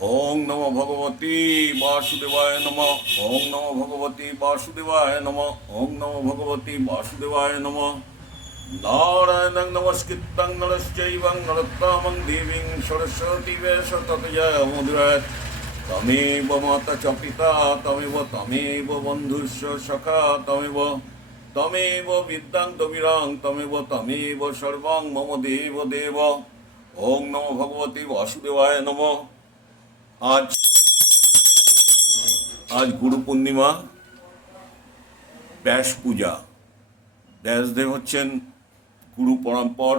ওং নম ভগবতী বাসুদেবায় নম। ওং নম ভগবতী বাসুদেবায় নম। ওং নম ভগবতী বাসুদেবায় নম। নারায়ণং নমস্কৃত্যং নরশ্চৈবং নরোত্তমং দেবীং সরস্বতী বেশ ততজয় মুদ্রায় তমেব মাতা চ পিতা, তমেব তমেব বন্ধুস্য সখা, তমেব তমেব বিদ্যান্ত বিরাং তমেব তমেব সর্বং, মম দেব দেব। ওং নম ভগবতী বাসুদেবায় নমঃ। আজ আজ গুরু পূর্ণিমা, ব্যাস পূজা। ব্যাসদেব হচ্ছেন গুরু পরম্পর,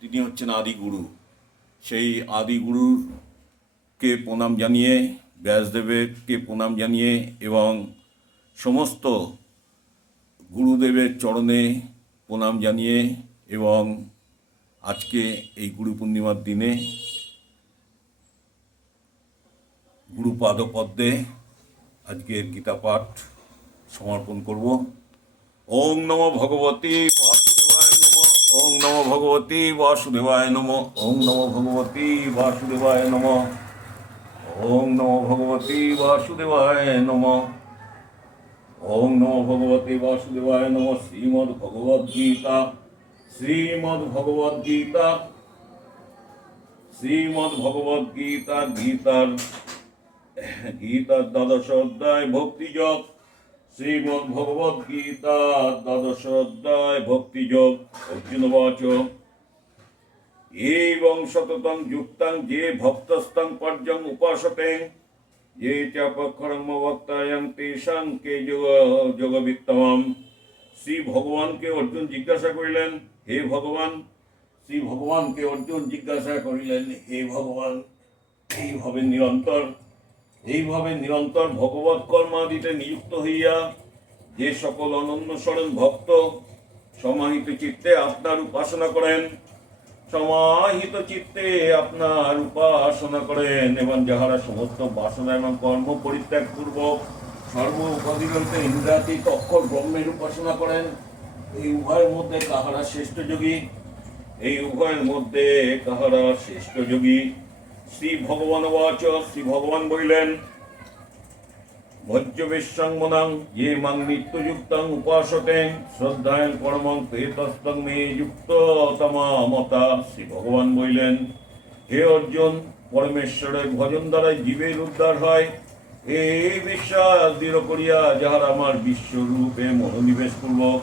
তিনি হচ্ছেন আদি গুরু। সেই আদি গুরুকে প্রণাম জানিয়ে, ব্যাসদেবকে প্রণাম জানিয়ে এবং সমস্ত গুরুদেবের চরণে প্রণাম জানিয়ে এবং আজকে এই গুরু পূর্ণিমার দিনে গুরুপাদ পদ্মে আজকের গীতা পাঠ সমর্পণ করব। ওং নম ভগবতী বাসুদেবায় নম। ওং নম ভগবতী বাসুদেবায় নম। ওং নম ভগবতী বাসুদেবায় নম। ওং নম ভগবতী বাসুদেবায় নম। ওং নম ভগবতী বাসুদেবায় নম। শ্রীমদ্ ভগবদ গীতা। শ্রীমদ্ ভগবদ গীতা। শ্রীমদ্ ভগবদ গীতা গীতার গীতার দ্বাদশ অধ্যায় ভক্তিযোগ। শ্রীমদ্ ভগবদ গীতা দ্বাদশ অধ্যায় ভক্তিযোগ। অর্জুন বাচ এবং যুক্তাং যে ভক্তস্তং পর্যং উপাসতে, যে চাপক্ষরম বক্তায়ং তেষাং কে যোগ, যোগবিত্তমম। শ্রী ভগবানকে অর্জুন জিজ্ঞাসা করিলেন, হে ভগবান শ্রী ভগবানকে অর্জুন জিজ্ঞাসা করিলেন, হে ভগবান, এইভাবে নিরন্তর এইভাবে নিরন্তর ভগবত কর্মাদিতে নিযুক্ত হইয়া যে সকল অনন্য স্মরণ ভক্ত সমাহিত চিত্তে আপনার উপাসনা করেন, সমাহিত চিত্তে আপনার উপাসনা করেন, এবং যাহারা সমস্ত বাসনা এবং কর্ম পরিত্যাগ পূর্বক সর্ব উপাধিগন্তে ইন্দ্রাতীত অক্ষর ব্রহ্মের উপাসনা করেন, এই উভয়ের মধ্যে কাহারা শ্রেষ্ঠ যোগী? এই উভয়ের মধ্যে কাহারা শ্রেষ্ঠ যোগী? শ্রী ভগবান বাচ শ্রী ভগবান বলিলেন ভজ্যবেশাঙ্গনাং যে মাং নিত্যযুক্তং উপাসতে, শ্রদ্ধায়ং পরমং প্রেতস্তং মে যুক্ত তমামতা। শ্রী ভগবান বলিলেন, হে অর্জুন, পরমেশ্বরের ভজন দ্বারা জীবের উদ্ধার হয়। এই বিশ্বাস দৃঢ় করিয়া যাহার আমার বিশ্বরূপে মনোনিবেশ পূর্বক,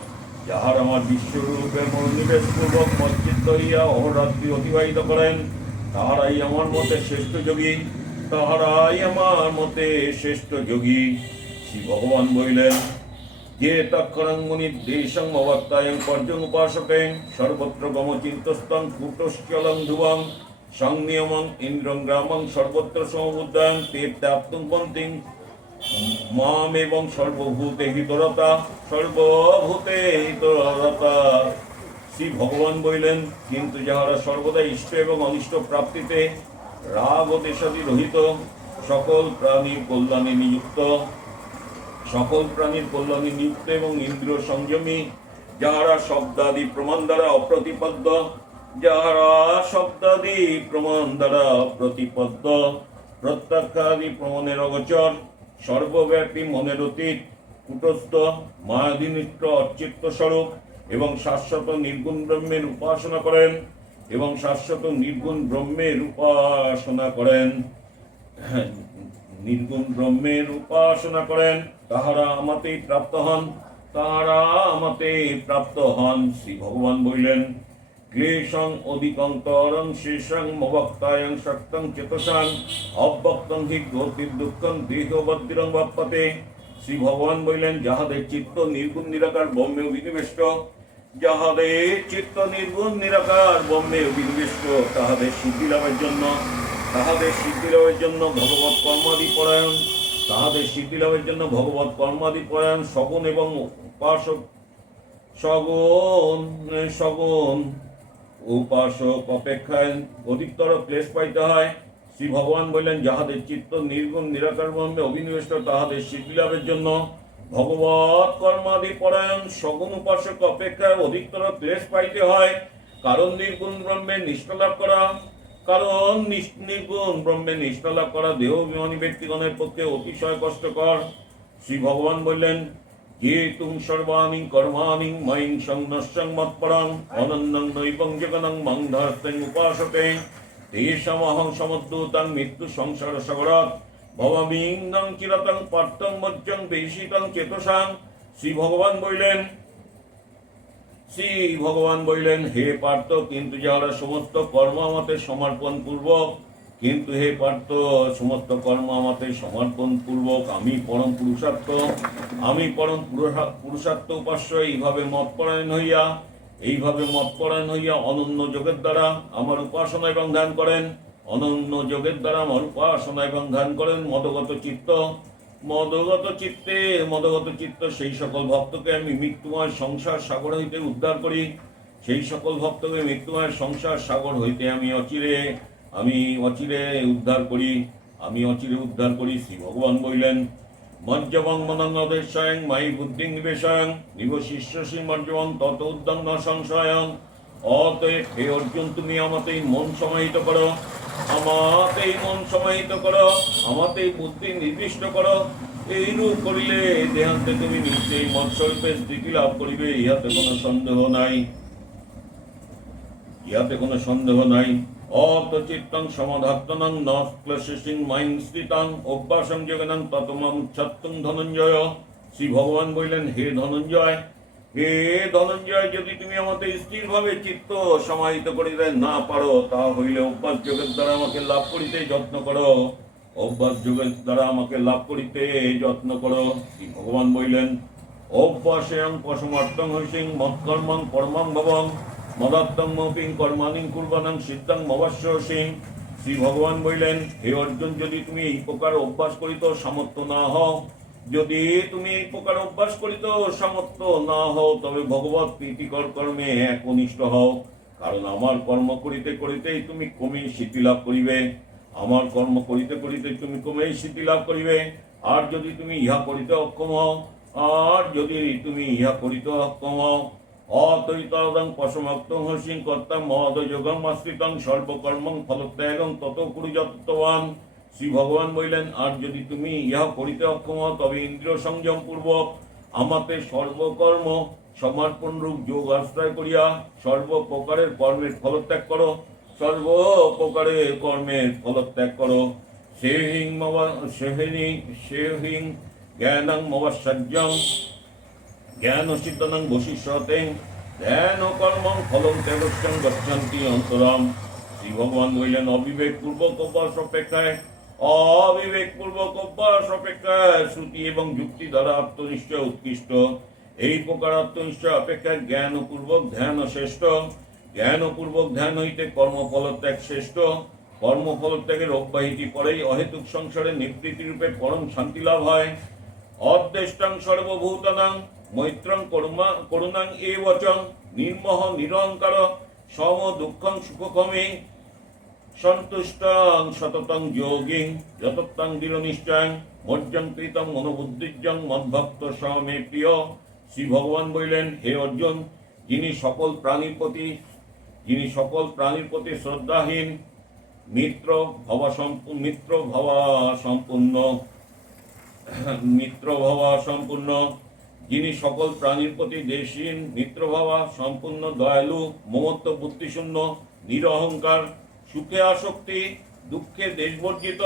যাহার আমার বিশ্বরূপে মনোনিবেশ পূর্বক মচ্চিত্ত হইয়া অহরাত্রি অতিবাহিত করেন তাহারাই আমার মতে শ্রেষ্ঠ যোগী, তাহারাই আমার মতে শ্রেষ্ঠ যোগী। শ্রী ভগবান বলিলেন, যে তক্ষরঙ্গুনি দেশং অবত্তায়ং পর্যং সর্বত্র গম চিন্তস্তং কুটশ্চলং ধ্রুবং সংনিয়মং ইন্দ্রং গ্রামং সর্বত্র সমবুদ্ধাং তীর্থাপ্তুং পন্থিং। মাম এবং সর্বভূতে হিতরতা সর্বভূতে হিতরতা। শ্রী ভগবান বলিলেন, কিন্তু যাহারা সর্বদা ইষ্ট এবং অনিষ্ট প্রাপ্তিতে রাগ ও দেশাদি রহিত, সকল প্রাণীর কল্যাণে নিযুক্ত। সকল প্রাণীর কল্যাণে নিযুক্ত এবং ইন্দ্রিয় সংযমী, যাহারা শব্দাদি প্রমাণ দ্বারা অপ্রতিপদ্য, যাহারা শব্দাদি প্রমাণ দ্বারা প্রতিপদ্য প্রত্যাখ্যাদি প্রমাণের অগোচর, সর্বব্যাপী মনের অতীত, কুটস্থ মায়াধীনিত্র অর্চিত্ত স্বরূপ এবং শাশ্বত নির্গুণ ব্রহ্মের উপাসনা করেন এবং শাশ্বত নির্গুণ ব্রহ্মের উপাসনা করেন। নির্গুণ ব্রহ্মের উপাসনা করেন। তাহারা আমাতেই প্রাপ্ত হন। তাহারা আমাতেই প্রাপ্ত হন, শ্রী ভগবান বললেন। ক্লেশং অধিকন্তরং শেষং মবক্তায়ং শক্তং চেতসাং অব্যক্তং হি গতির দুঃখং দেহবদ্দিরং বাপ্পতে শ্রী ভগবান বললেন, যাহাদের চিত্ত নির্গুণ নিরাকার ব্রহ্মে বিনিবেষ্ট যাহাদের চিত্ত নির্গুণ, নিরাকার, ব্রহ্মে বিনিবেষ্ট তাহাদের সিদ্ধি লাভের জন্য, তাহাদের সিদ্ধি লাভের জন্য ভগবত কর্মাদি পরায়ণ, তাহাদের সিদ্ধি লাভের জন্য ভগবত কর্মাদি পরায়ণ, সগুণ এবং উপাসক, সগুণ সগুণ উপাসক অপেক্ষায় অধিকতর ক্লেশ পাইতে হয়। শ্রী ভগবান বললেন, যাহাদের চিত্ত নির্গুণ, নিরাকার, ব্রহ্মে অভিনিবেষ্ট, তাহাদের সিদ্ধি লাভের জন্য ভগবত কর্মাদি পরায়ণ সগুণ উপাসক অপেক্ষায় অধিকতর ক্লেশ পাইতে হয়। কারণ নির্গুণ ব্রহ্মের নিষ্ঠা লাভ করা, কারণ নির্গুণ ব্রহ্মে নিষ্ঠা লাভ করা দেহ অভিমানী ব্যক্তিগণের পক্ষে অতিশয় কষ্টকর। শ্রী ভগবান বললেন যে তুম সর্বাণি কর্মাণি ময়িং সংনশ্বং মৎপরং অনন্যং নৈবং জগনং মংধস্তং উপাসতে। তেষামহং সমুদ্রতাং মৃত্যু সংসার সাগরাত শ্রী ভগবান বললেন শ্রী ভগবান বললেন হে পার্থ, কিন্তু যারা সমস্ত কর্ম সমর্পণ পূর্বক, কিন্তু হে পার্থ, সমস্ত কর্ম আমাতে সমর্পণ পূর্বক আমি পরম পুরুষার্থ, আমি পরম পুরুষার্থ উপাস্য এইভাবে মতপরায়ণ হইয়া, এইভাবে মতপরায়ণ হইয়া অনন্য যোগের দ্বারা আমার উপাসনা এবং ধ্যান করেন। অনন্য যোগের দ্বারা আমার উপাসনা এবং ধ্যান করেন মদগত চিত্ত। মদগত চিত্তে, মদগত চিত্ত সেই সকল ভক্তকে আমি মৃত্যুময় সংসার সাগর হইতে উদ্ধার করি। সেই সকল ভক্তকে মৃত্যুময় সংসার সাগর হইতে আমি অচিরে আমি অচিরে উদ্ধার করি। আমি অচিরে উদ্ধার করি, শ্রী ভগবান বললেন মজ্জবং মনঙ্গদেশায়ং মাই বুদ্ধি নিবেশায়ং নিবশিষ্য শ্রী মজ্জবং তত উদ্যম সংশয়ং অতএব হে অর্জুন, তুমি আমাতেই মন সমাহিত করো। আমাতেই মন সমাহিত করো, আমাতেই বুদ্ধি নির্দিষ্ট করো। এইরূপ করিলে দেহান্তে তুমি নিশ্চয়ই মৎস্বরূপে স্থিতি লাভ করিবে, ইহাতে কোনো সন্দেহ নাই। ইহাতে কোনো সন্দেহ নাই। অত চিত্তং সমাধাত্তনং ন ক্লেশিং মাইং স্থিতাং অভ্যাসং ছত্তুং ধনঞ্জয়। শ্রী ভগবান বললেন, হে ধনঞ্জয় হে ধনঞ্জয়, যদি তুমি আমাদের স্থিরভাবে চিত্ত সমাহিত করিতে না পারো, তা হইলে অভ্যাস যোগের দ্বারা আমাকে লাভ করিতে যত্ন করো। অভ্যাস যোগের দ্বারা আমাকে লাভ করিতে যত্ন করো। ভগবান বললেন পশমার্থং হইসিং মৎকর্মং কর্মং ভবং, মদাত্তং মপিং কর্মানিং কুর্বানাং সিদ্ধাং সিং শ্রী ভগবান বললেন, হে অর্জুন, যদি তুমি এই প্রকার অভ্যাস করিত সামর্থ্য না হও যদি তুমি এই প্রকার অভ্যাস করিত সামর্থ্য না হও, তবে ভগবত প্রীতিকর কর্মে একনিষ্ঠ হও। কারণ আমার কর্ম করিতে করিতেই তুমি ক্রমেই সিদ্ধি লাভ করিবে। আমার কর্ম করিতে করিতে তুমি ক্রমেই সিদ্ধি লাভ করিবে। আর যদি তুমি ইহা করিতে অক্ষম হও, আর যদি তুমি ইহা করিতে অক্ষম হও অতৈতং পশমক্তং হসিং কর্তাম মহদ যোগম আশ্রিতং সর্বকর্মং ফলত্যাগং তত কুরু যত্তবান। শ্রী ভগবান বললেন, আর যদি তুমি ইহা করিতে অক্ষম তবে ইন্দ্রিয় সংযম পূর্বক আমাতে সর্বকর্ম সমর্পণ রূপ যোগ আশ্রয় করিয়া সর্বপ্রকারের কর্মের ফলত্যাগ করো। সর্বপ্রকারের কর্মের ফলত্যাগ করো। সেহিং সেহিনী, সেহিং জ্ঞানং মবাসাজ্যং জ্ঞান সিদ্ধনং বশিষ্যতেং, ধ্যান কর্মং ফলং তেজস্যং গচ্ছন্তি অন্তরম। শ্রী ভগবান বললেন অবিবেক পূর্বক অভ্যাস অপেক্ষায় অবিবেক পূর্বক অভ্যাস অপেক্ষায় শ্রুতি এবং যুক্তি দ্বারা আত্মনিশ্চয়, উৎকৃষ্ট। এই প্রকার আত্মনিশ্চয় অপেক্ষায় জ্ঞান পূর্বক ধ্যান শ্রেষ্ঠ। জ্ঞান পূর্বক ধ্যান হইতে কর্মফল ত্যাগ শ্রেষ্ঠ। কর্মফল ত্যাগের অব্যাহতি পরেই অহেতুক সংসারে নিবৃত্তি রূপে পরম শান্তি লাভ হয়। অদ্দেষ্টাং সর্বভূতানাং মৈত্রং করুমা করুণাং এ বচং নির্মহ নিরঙ্কার সম দুঃখং সুখকমে। সন্তুষ্টং সততং যোগিং, যতত্তং দৃঢ়নিশ্চয়ং মজ্জং কৃতং মনোবুদ্ধিজ্জং মদ্ভক্ত সমে প্রিয়। শ্রী ভগবান বললেন, হে অর্জুন, যিনি সকল প্রাণীর প্রতি, যিনি সকল প্রাণীর প্রতি শ্রদ্ধাহীন, মিত্র ভবা সম্পূর্ণ, মিত্র ভবা সম্পূর্ণ, মিত্র ভাবা সম্পূর্ণ, যিনি সকল প্রাণীর প্রতি দেশহীন, মিত্র ভাবা সম্পূর্ণ, দয়ালু, মমত্ব, বুদ্ধিশূন্য, নিরহংকার সুখে আসক্তি, দুঃখে দেশবর্জিত।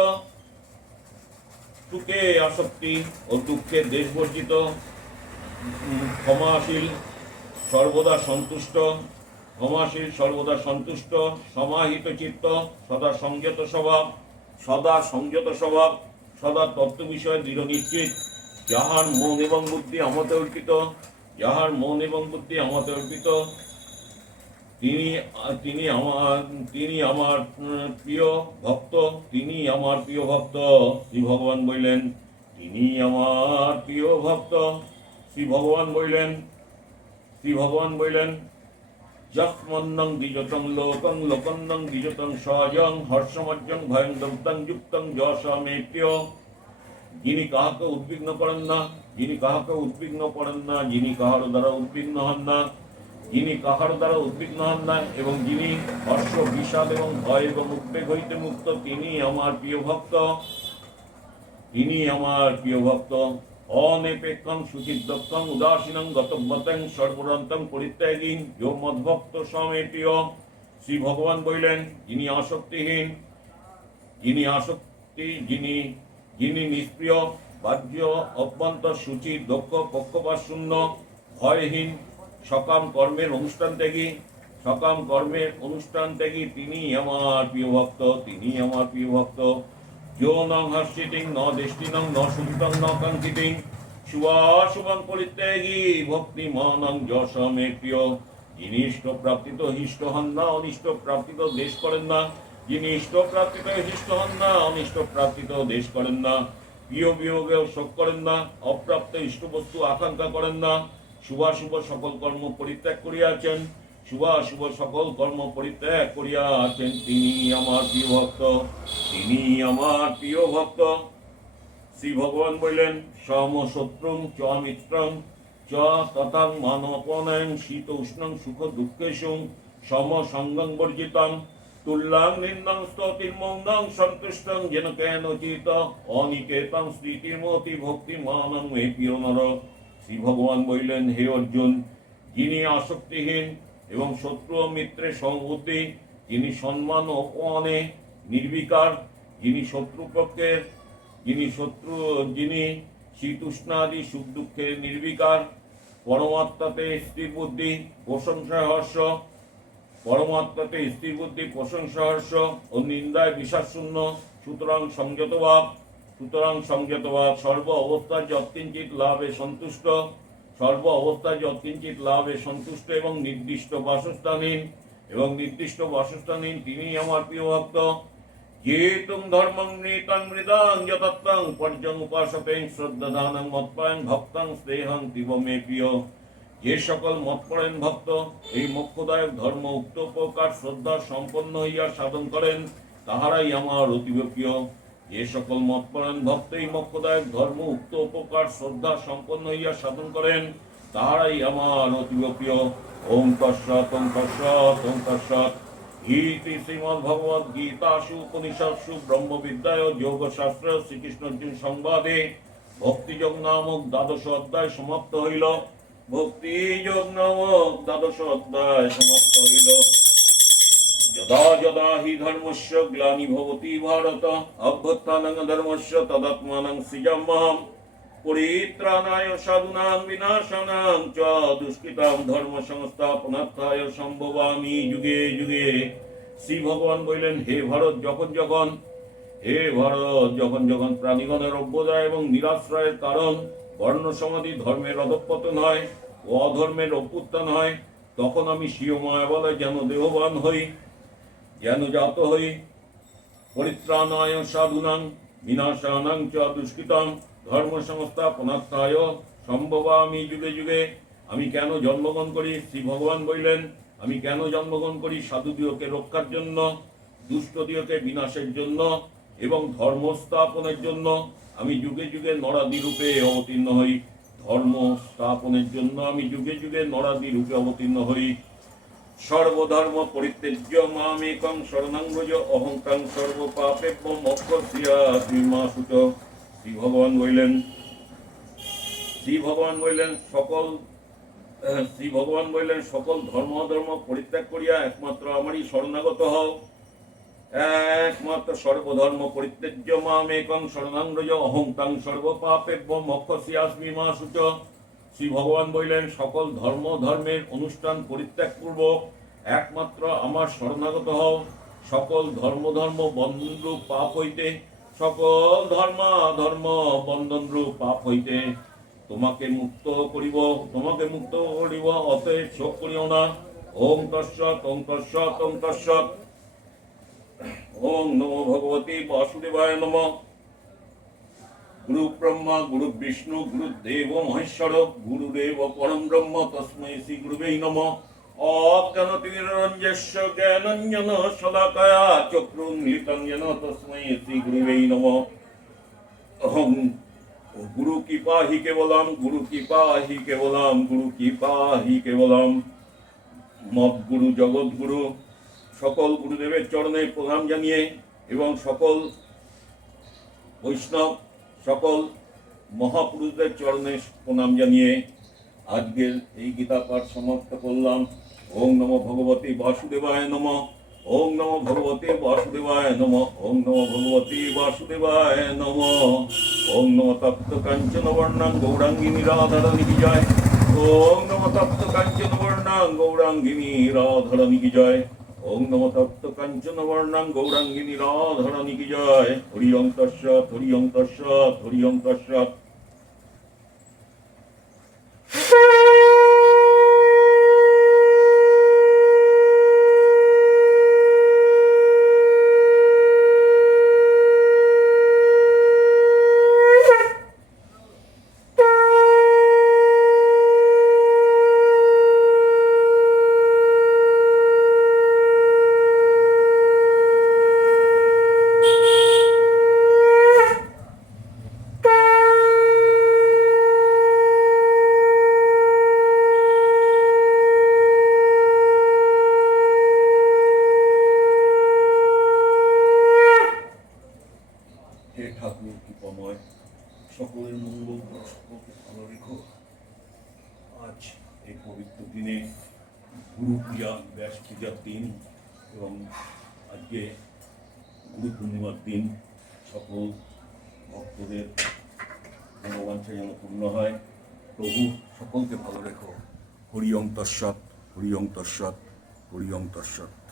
সুখে আসক্তি ও দুঃখে দেশবর্জিত। ক্ষমাশীল, সর্বদা সন্তুষ্ট। ক্ষমাশীল, সর্বদা সন্তুষ্ট। সমাহিত চিত্ত, সদা সংযত স্বভাব। সদা সংযত স্বভাব, সদা তত্ত্ব বিষয়ে দৃঢ় নিশ্চিত। যাহার মন এবং বুদ্ধি আমাতে অর্পিত, যাহার মন এবং বুদ্ধি আমাতে অর্পিত তিনি তিনি আমার তিনি আমার প্রিয় ভক্ত, তিনি আমার প্রিয় ভক্ত। শ্রী ভগবান বললেন, তিনি আমার প্রিয় ভক্ত। শ্রী ভগবান বললেন, শ্রী ভগবান বললেন যস্মন্নং দ্বিজতং লোকং, লোকন্নং দ্বিজতং সহজং, হর্ষমজ্জং ভয়ং দগ্ধং যুক্তং যশ প্রিয়। যিনি কাহাকে উদ্বিগ্ন করেন না, যিনি কাহাকে উদ্বিগ্ন করেন না, যিনি কাহার দ্বারা উদ্বিগ্ন হন না যিনি কাহার দ্বারা উদ্বিগ্ন হন না এবং যিনি হর্ষ, বিষাদ এবং ভয় এবং উদ্বেগ হইতে মুক্ত, তিনি আমার প্রিয় ভক্ত। তিনি আমার প্রিয় ভক্ত। অনেপেক্ষং সুচিদ্দক্ষং উদাসীনং গতব্যতং সর্বরন্তং পরিত্যাগীন। যো মদ্ভক্ত সমেতীয় শ্রী ভগবান বললেন, যিনি আসক্তিহীন, যিনি আসক্তি, যিনি যিনি নিষ্প্রিয়, বাহ্য অভ্যন্তর সূচি দক্ষ পক্ষপাত, শূন্য, ভয়হীন সকাম কর্মের অনুষ্ঠান ত্যাগী, সকাম কর্মের অনুষ্ঠান ত্যাগী, তিনি আমার প্রিয় ভক্ত, তিনি আমার প্রিয় ভক্ত। যো নং হর্ষিতিং ন ন সুচিতং ন কাঙ্ক্ষিতিং শুভাশুভং পরিত্যাগী, ভক্তি মনং যশমে প্রিয়। যিনি ইষ্ট প্রাপ্তিত হিষ্ট হন না অনিষ্ট প্রাপ্তিত দেশ করেন না। যিনি ইষ্ট প্রাপ্তিত হিষ্ট হন না অনিষ্ট প্রাপ্তিত দেশ করেন না। প্রিয় বিয়োগেও শোক করেন না, অপ্রাপ্ত ইষ্ট বস্তু আকাঙ্ক্ষা করেন না। শুভাশুভ সকল কর্ম পরিত্যাগ করিয়াছেন। শুভাশুভ সকল কর্ম পরিত্যাগ করিয়াছেন। তিনি আমার প্রিয় ভক্ত। তিনি আমার প্রিয় ভক্ত। শ্রী ভগবান বললেন, সম শত্রুং চ মিত্রং, চ তথাং মানপনয়ং শীত উষ্ণং সুখ দুঃখেষুং, সম সঙ্গং বর্জিতং, তুল্যাং নিন্দং স্তুতির্মন্দং সন্তুষ্টং, যেন কেন চিত অনিকেতং স্মৃতিমতি ভক্তি মানং প্রিয় নর। শ্রী ভগবান বললেন, হে অর্জুন, যিনি আসক্তিহীন এবং শত্রু ও মিত্রের সংহতি যিনি সম্মান ও অনে নির্বিকার, যিনি শত্রুপক্ষের, যিনি শত্রু, যিনি শীত উষ্ণাদি সুখ দুঃখের নির্বিকার, পরমাত্মাতে স্থির বুদ্ধি, প্রশংসা হর্ষ, পরমাত্মাতে স্থির বুদ্ধি, প্রশংসা হর্ষ ও নিন্দায় বিশ্বাস শূন্য সুতরাং সংযত ভাব সুতরাং সংযত ভাব সর্ব অবস্থায় যৎকিঞ্চিত লাভে সন্তুষ্ট, সর্ব অবস্থায় যৎকিঞ্চিত লাভে সন্তুষ্ট এবং নির্দিষ্ট বাসস্থানহীন এবং নির্দিষ্ট বাসস্থানহীন তিনি আমার প্রিয় ভক্ত। যেতুম ধর্মং নৃতং মৃদাং যতত্তং পর্যং উপাসতেং শ্রদ্ধাদানং মৎপায়ং ভক্তং স্নেহং তিব মে প্রিয়। যে সকল মৎপরায়ণ ভক্ত, এই মোক্ষদায়ক ধর্ম উক্ত প্রকার শ্রদ্ধা সম্পন্ন হইয়া সাধন করেন, তাহারাই আমার অতীব প্রিয়। যে সকল মৎপরায়ণ ভক্ত এই মোক্ষদায়ক ধর্ম, উক্ত উপকার, শ্রদ্ধা সম্পন্ন হইয়া সাধন করেন, তাহারাই আমার অতীব প্রিয়। ওম তৎসৎ শ্রীমদ ভগবদ গীতাসু সংবাদে ভক্তিযোগ নামক দ্বাদশ অধ্যায় সমাপ্ত হইল। ভক্তিযোগ নামক দ্বাদশ অধ্যায় সমাপ্ত হইল। যদা যদা হি ধর্মস্য গ্লানি ভবতি ভারত, অভ্যুত্থানং ধর্মস্য তদাত্মানং সৃজম্যহম, পরিত্রাণায় সাধুনাং বিনাশানাং চ দুষ্কৃতাং ধর্ম সংস্থাপনার্থায় সম্ভবামি যুগে যুগে। শ্রী ভগবান বললেন, হে ভারত যখন যখন, হে ভারত যখন যখন প্রাণীগণের অভ্যদয় এবং নিরাশ্রয়ের কারণ বর্ণ সমাধি ধর্মের অধঃপতন হয় ও অধর্মের অভ্যুত্থান হয়, তখন আমি স্বীয় মায়াবলয় যেন দেহবান হই। যেন জাত হই পরিত্রাণায় সাধুনাং বিনাশানাং চ দুষ্কৃতাং ধর্ম সংস্থাপনার্থায় সম্ভবামি যুগে যুগে। আমি কেন জন্মগ্রহণ করি? শ্রী ভগবান বললেন, আমি কেন জন্মগ্রহণ করি? সাধুদিওকে রক্ষার জন্য দুষ্টদিওকে বিনাশের জন্য এবং ধর্ম স্থাপনের জন্য। আমি যুগে যুগে নরাদি রূপে অবতীর্ণ হই। ধর্ম স্থাপনের জন্য আমি যুগে যুগে নরাদি রূপে অবতীর্ণ হই। সর্বধর্ম পরিত্যজ্য মামেকং শরণাঙ্গজ অহংকাং সর্বপাপেভ্য মক্ষস্যা শ্রীমাসুচ শ্রী ভগবান বললেন শ্রী ভগবান বললেন, সকল শ্রী ভগবান বললেন, সকল ধর্ম ধর্ম পরিত্যাগ করিয়া একমাত্র আমারই শরণাগত হও। একমাত্র সর্বধর্ম পরিত্যজ্য মামেকং শরণাঙ্গজ অহংকাং সর্বপাপেভ্য মক্ষস্যাস্মি মা সুচ শ্রী ভগবান বললেন, সকল ধর্ম ধর্মের অনুষ্ঠান পরিত্যাগ পূর্বক একমাত্র আমার শরণাগত হও। সকল ধর্ম ধর্ম বন্ধনরূপ পাপ হইতে, সকল ধর্ম ধর্ম বন্ধনরূপ পাপ হইতে তোমাকে মুক্ত করিব, তোমাকে মুক্ত করিব, অতএব শোক করিও না। ওম তৎসৎ ওম তৎসৎ ওম তৎসৎ। ওম নমো ভগবতী বাসুদেবায় নমঃ। গুরু ব্রহ্মা গুরু বিষ্ণু গুরু দেব মহেশ্বর গুরুদেব পরম ব্রহ্ম তস্মৈ শ্রী গুরুবেই নম অজ্ঞানতিরঞ্জস্য জ্ঞানঞ্জন শলাকায়া চক্রুন্মিলিতং যেন তস্মৈ শ্রী গুরুবেই নম অহং গুরু কৃপা হি কেবলম গুরু কৃপা হি কেবলম গুরু কৃপা হি কেবলম মদগুরু জগৎগুরু সকল গুরুদেবের চরণে প্রণাম জানিয়ে এবং সকল বৈষ্ণব সকল মহাপুরুষদের চরণে প্রণাম জানিয়ে আজকের এই গীতা পাঠ সমাপ্ত করলাম। ওম নম ভগবতী বাসুদেবায় নম। ওম নম ভগবতী বাসুদেবায় নম। ওম নম ভগবতী বাসুদেবায় নম। ওম নম তপ্ত কাঞ্চন বর্ণাং গৌরাঙ্গিনী রাধারণী জয়। ওম নম তপ্ত কাঞ্চন বর্ণাং গৌরাঙ্গিনী রাধারণী কি ওম নম তপ্ত কাঞ্চন বর্ণাং গৌরাঙ্গিনী জয়? হরি ওম তস্যাৎ হরি ওম তস্যাৎ হে ঠাকুর কৃপময় সকলের মঙ্গল করো, সকলকে ভালো রেখো আজ এই পবিত্র দিনে গুরু পূজার দিন এবং আজকে গুরু পূর্ণিমার দিন। সকল ভক্তদের মনোবাঞ্ছা যেন পূর্ণ হয়। প্রভু, সকলকে ভালো রেখো। হরিয়ং তস্বৎ হরিয়ং তস্বৎ হরিয়ং তস্বৎ